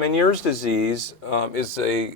Meniere's disease is a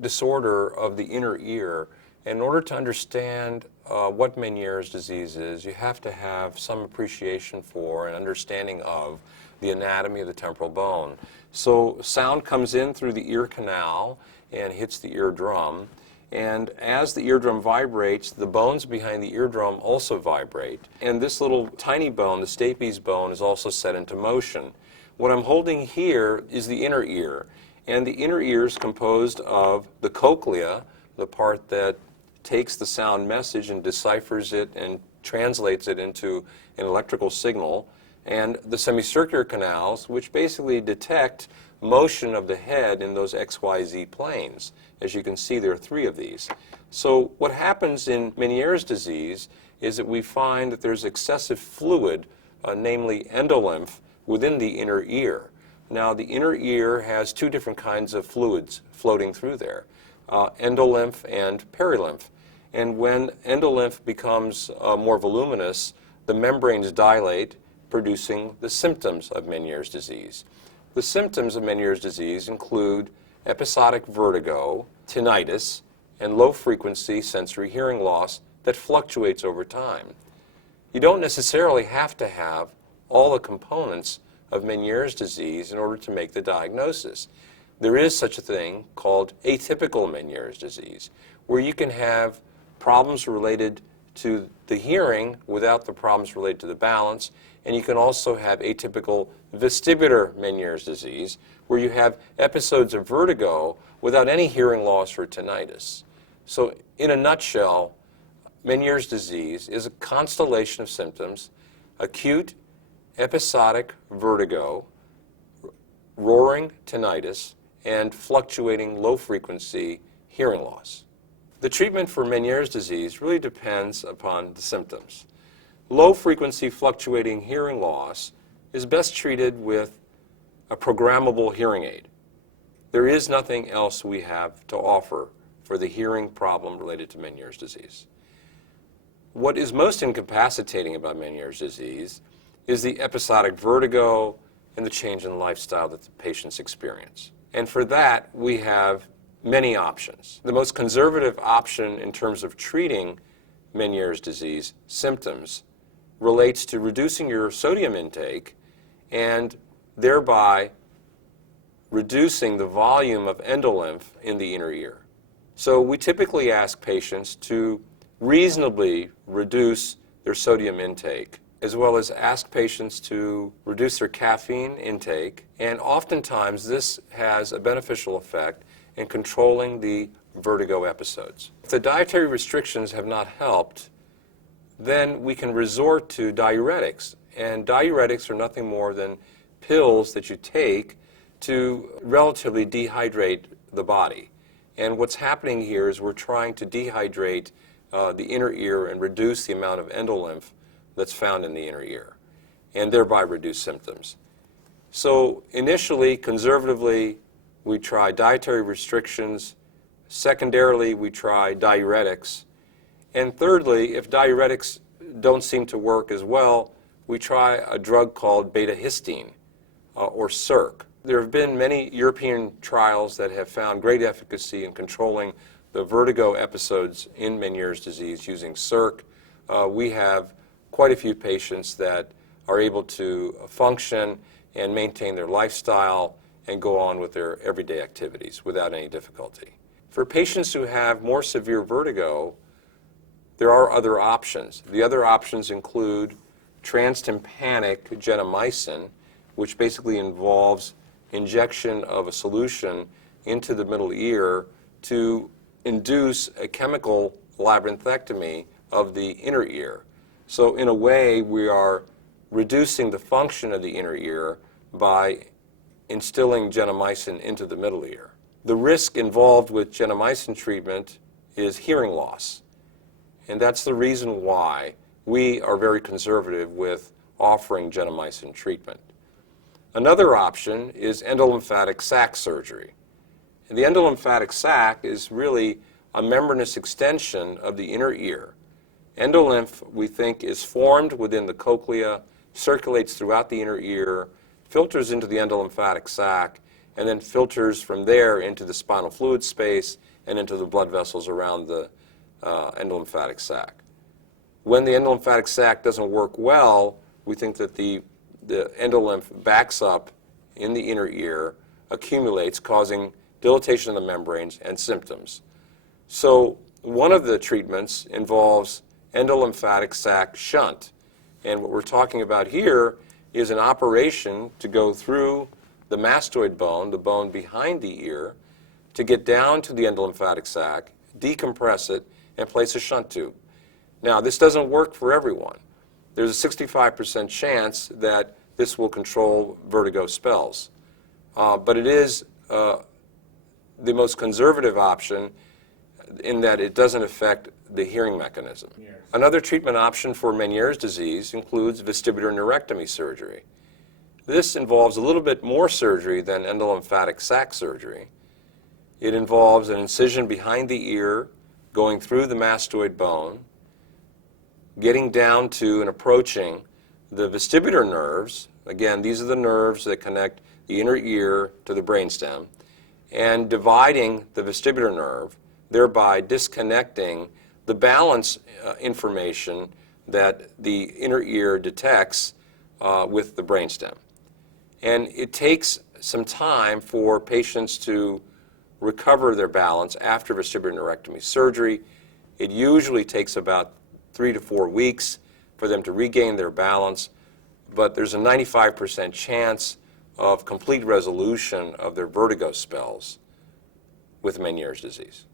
disorder of the inner ear. In order to understand what Meniere's disease is, you have to have some appreciation for and understanding of the anatomy of the temporal bone. So sound comes in through the ear canal and hits the eardrum. And as the eardrum vibrates, the bones behind the eardrum also vibrate. And this little tiny bone, the stapes bone, is also set into motion. What I'm holding here is the inner ear. And the inner ear is composed of the cochlea, the part that takes the sound message and deciphers it and translates it into an electrical signal, and the semicircular canals, which basically detect motion of the head in those XYZ planes. As you can see, there are 3 of these. So what happens in Meniere's disease is that we find that there's excessive fluid, namely endolymph, within the inner ear. Now, the inner ear has 2 different kinds of fluids floating through there, endolymph and perilymph. And when endolymph becomes more voluminous, the membranes dilate, producing the symptoms of Meniere's disease. The symptoms of Meniere's disease include episodic vertigo, tinnitus, and low-frequency sensory hearing loss that fluctuates over time. You don't necessarily have to have all the components of Meniere's disease in order to make the diagnosis. There is such a thing called atypical Meniere's disease, where you can have problems related to the hearing without the problems related to the balance, and you can also have atypical vestibular Meniere's disease, where you have episodes of vertigo without any hearing loss or tinnitus. So in a nutshell, Meniere's disease is a constellation of symptoms: acute episodic vertigo, roaring tinnitus, and fluctuating low-frequency hearing loss. The treatment for Meniere's disease really depends upon the symptoms. Low-frequency fluctuating hearing loss is best treated with a programmable hearing aid. There is nothing else we have to offer for the hearing problem related to Meniere's disease. What is most incapacitating about Meniere's disease is the episodic vertigo and the change in lifestyle that the patients experience. And for that, we have many options. The most conservative option in terms of treating Meniere's disease symptoms relates to reducing your sodium intake and thereby reducing the volume of endolymph in the inner ear. So we typically ask patients to reasonably reduce their sodium intake, as well as ask patients to reduce their caffeine intake, and oftentimes this has a beneficial effect in controlling the vertigo episodes. If the dietary restrictions have not helped, then we can resort to diuretics. And diuretics are nothing more than pills that you take to relatively dehydrate the body. And what's happening here is we're trying to dehydrate the inner ear and reduce the amount of endolymph that's found in the inner ear, and thereby reduce symptoms. So initially, conservatively, we try dietary restrictions. Secondarily, we try diuretics. And thirdly, if diuretics don't seem to work as well, we try a drug called beta-histine, or SERC. There have been many European trials that have found great efficacy in controlling the vertigo episodes in Meniere's disease using SERC. We have quite a few patients that are able to function and maintain their lifestyle and go on with their everyday activities without any difficulty. For patients who have more severe vertigo, there are other options. The other options include transtympanic gentamicin, which basically involves injection of a solution into the middle ear to induce a chemical labyrinthectomy of the inner ear. So in a way, we are reducing the function of the inner ear by instilling gentamicin into the middle ear. The risk involved with gentamicin treatment is hearing loss. And that's the reason why we are very conservative with offering gentamicin treatment. Another option is endolymphatic sac surgery. And the endolymphatic sac is really a membranous extension of the inner ear. Endolymph, we think, is formed within the cochlea, circulates throughout the inner ear, filters into the endolymphatic sac, and then filters from there into the spinal fluid space and into the blood vessels around the endolymphatic sac. When the endolymphatic sac doesn't work well, we think that the endolymph backs up in the inner ear, accumulates, causing dilatation of the membranes and symptoms. So one of the treatments involves endolymphatic sac shunt. And what we're talking about here is an operation to go through the mastoid bone, the bone behind the ear, to get down to the endolymphatic sac, decompress it, and place a shunt tube. Now, this doesn't work for everyone. There's a 65% chance that this will control vertigo spells. But it is the most conservative option in that it doesn't affect the hearing mechanism. Yes. Another treatment option for Meniere's disease includes vestibular neurectomy surgery. This involves a little bit more surgery than endolymphatic sac surgery. It involves an incision behind the ear, going through the mastoid bone, getting down to and approaching the vestibular nerves. Again, these are the nerves that connect the inner ear to the brainstem, and dividing the vestibular nerve, thereby disconnecting the balance information that the inner ear detects with the brainstem. And it takes some time for patients to recover their balance after vestibular neurectomy surgery. It usually takes about 3 to 4 weeks for them to regain their balance, but there's a 95% chance of complete resolution of their vertigo spells with Meniere's disease.